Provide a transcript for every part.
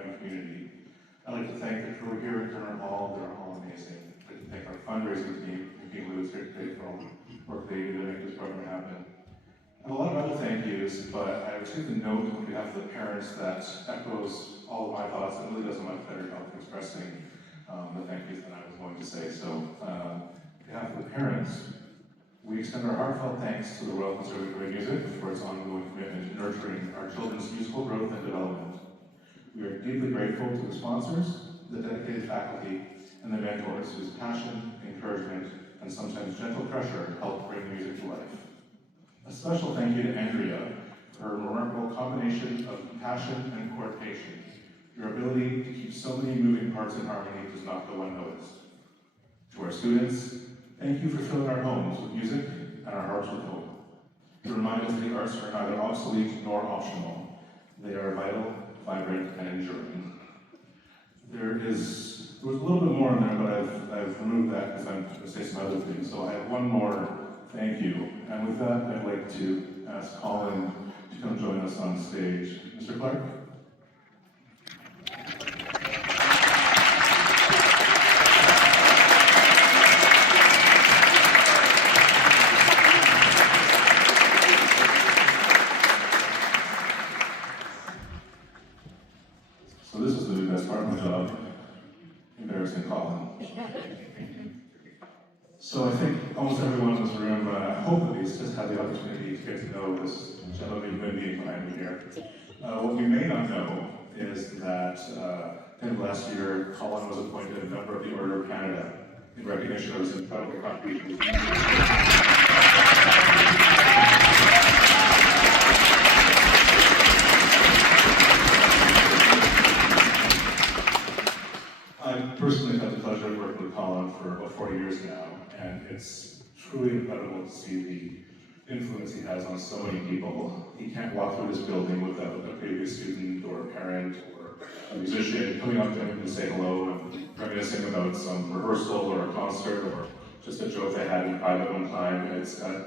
thriving community. I'd like to thank the crew here at Koerner Hall. They're all amazing. I'd like to thank our fundraising team, King Louis here today for all the work they do to make this program happen. And a lot of other thank yous, but I would take the note on behalf of the parents that echoes all of my thoughts and really does a much better job of expressing the thank yous than I was going to say. So, on behalf of the parents, we extend our heartfelt thanks to the Royal Conservatory of Music for its ongoing commitment to nurturing our children's musical growth and development. We are deeply grateful to the sponsors, the dedicated faculty, and the mentors whose passion, encouragement, and sometimes gentle pressure help bring the music to life. A special thank you to Andrea for her remarkable combination of compassion and coordination. Your ability to keep so many moving parts in harmony does not go unnoticed. To our students, thank you for filling our homes with music and our hearts with hope. To remind us that the arts are neither obsolete nor optional. They are vital, vibrant, and enduring. There was a little bit more in there, but I've removed that because I'm going to say some other things. So I have one more thank you. And with that, I'd like to ask Colin to come join us on stage. Mr. Clarke? So this was the best part of my job, embarrassing Colin. So I think almost everyone in this room, I hope at least, has had the opportunity to get to know this gentleman human being behind me here. What we may not know is that in last year, Colin was appointed a member of the Order of Canada in recognition of his incredible contributions. I've personally had the pleasure of working with Colin for about 40 years now, and it's truly incredible to see the influence he has on so many people. He can't walk through this building without a previous student or a parent or a musician coming up to him to say hello and reminiscing about some rehearsal or a concert or just a joke they had in private one time.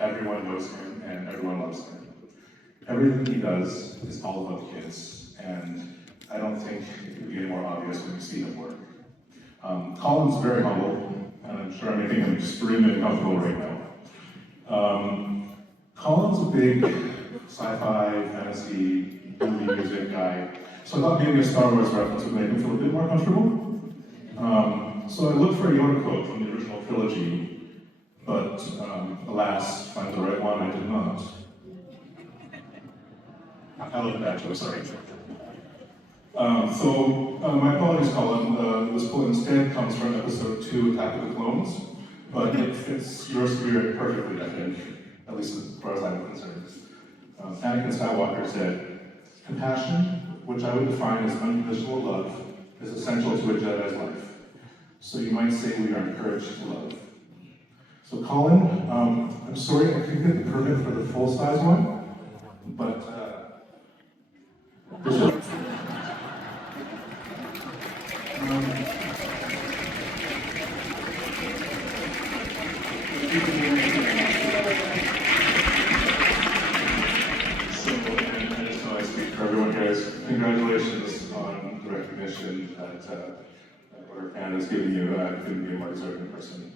Everyone knows him and everyone loves him. Everything he does is all about kids, and I don't think it could be any more obvious when you see him work. Colin's very humble, and I'm sure I'm making him extremely uncomfortable right now. Colin's a big sci-fi, fantasy, movie music guy, so I thought maybe a Star Wars reference would make him feel a bit more comfortable. So I looked for a Yoda quote from the original trilogy, but alas, to find the right one, I did not. I love that joke, sorry. My apologies, Colin. This quote instead comes from episode 2, Attack of the Clones, but it fits your spirit perfectly, I think, at least as far as I'm concerned. Anakin Skywalker said, "Compassion, which I would define as unconditional love, is essential to a Jedi's life. So you might say we are encouraged to love." So Colin, I'm sorry I couldn't get the permit for the full-size one, but congratulations on the recognition that Order of Canada is giving you. Couldn't be a more deserving person.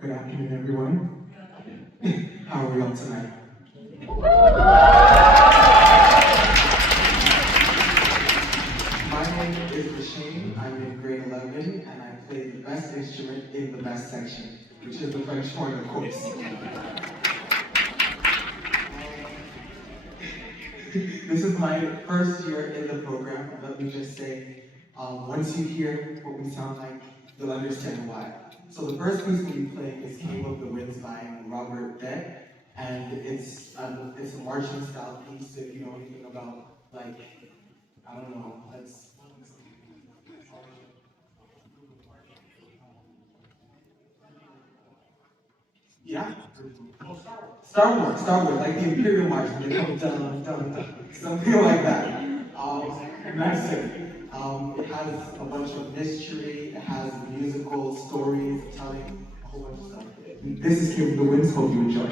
Good afternoon, everyone. How are we all tonight? My name is Rashane. I'm in grade 11, and I play the best instrument in the best section, which is the French horn, of course. This is my first year in the program. Let me just say, once you hear what we sound like, you'll understand why. So the first piece we'll be playing is Came of the Winds by Robert DETT. And it's a marching style piece, if you know anything about, like, I don't know, that's... Yeah. Star Wars, like the Imperial March, when they come dun, dun, dun, something like that. And that's it. It has a bunch of mystery, it has musical stories, telling a whole bunch of stuff. This is Kim the Winds, hope you enjoy.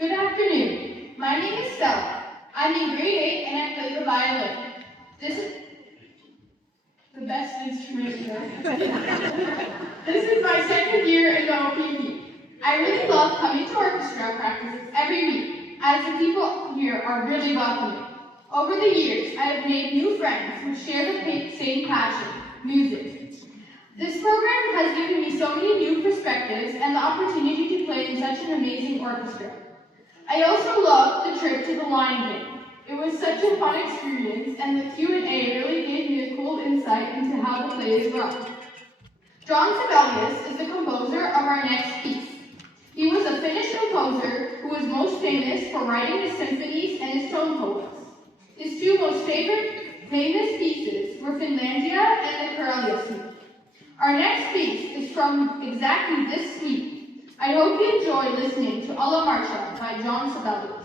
Good afternoon. My name is Stella. I'm in grade 8 and I play the violin. This is the best instrument ever. This is my second year in the OPP. I really love coming to orchestra practices every week, as the people here are really welcoming. Over the years, I have made new friends who share the same passion, music. This program has given me so many new perspectives and the opportunity to play in such an amazing orchestra. I also loved the trip to the Lion King. It was such a fun experience, and the Q&A really gave me a cool insight into how the play is run. John Sibelius is the composer of our next piece. He was a Finnish composer who was most famous for writing his symphonies and his tone poems. His two most famous pieces were Finlandia and the Karelia suite. Our next piece is from exactly this suite. I hope you enjoy listening to Alla Marcia by John Sibelius.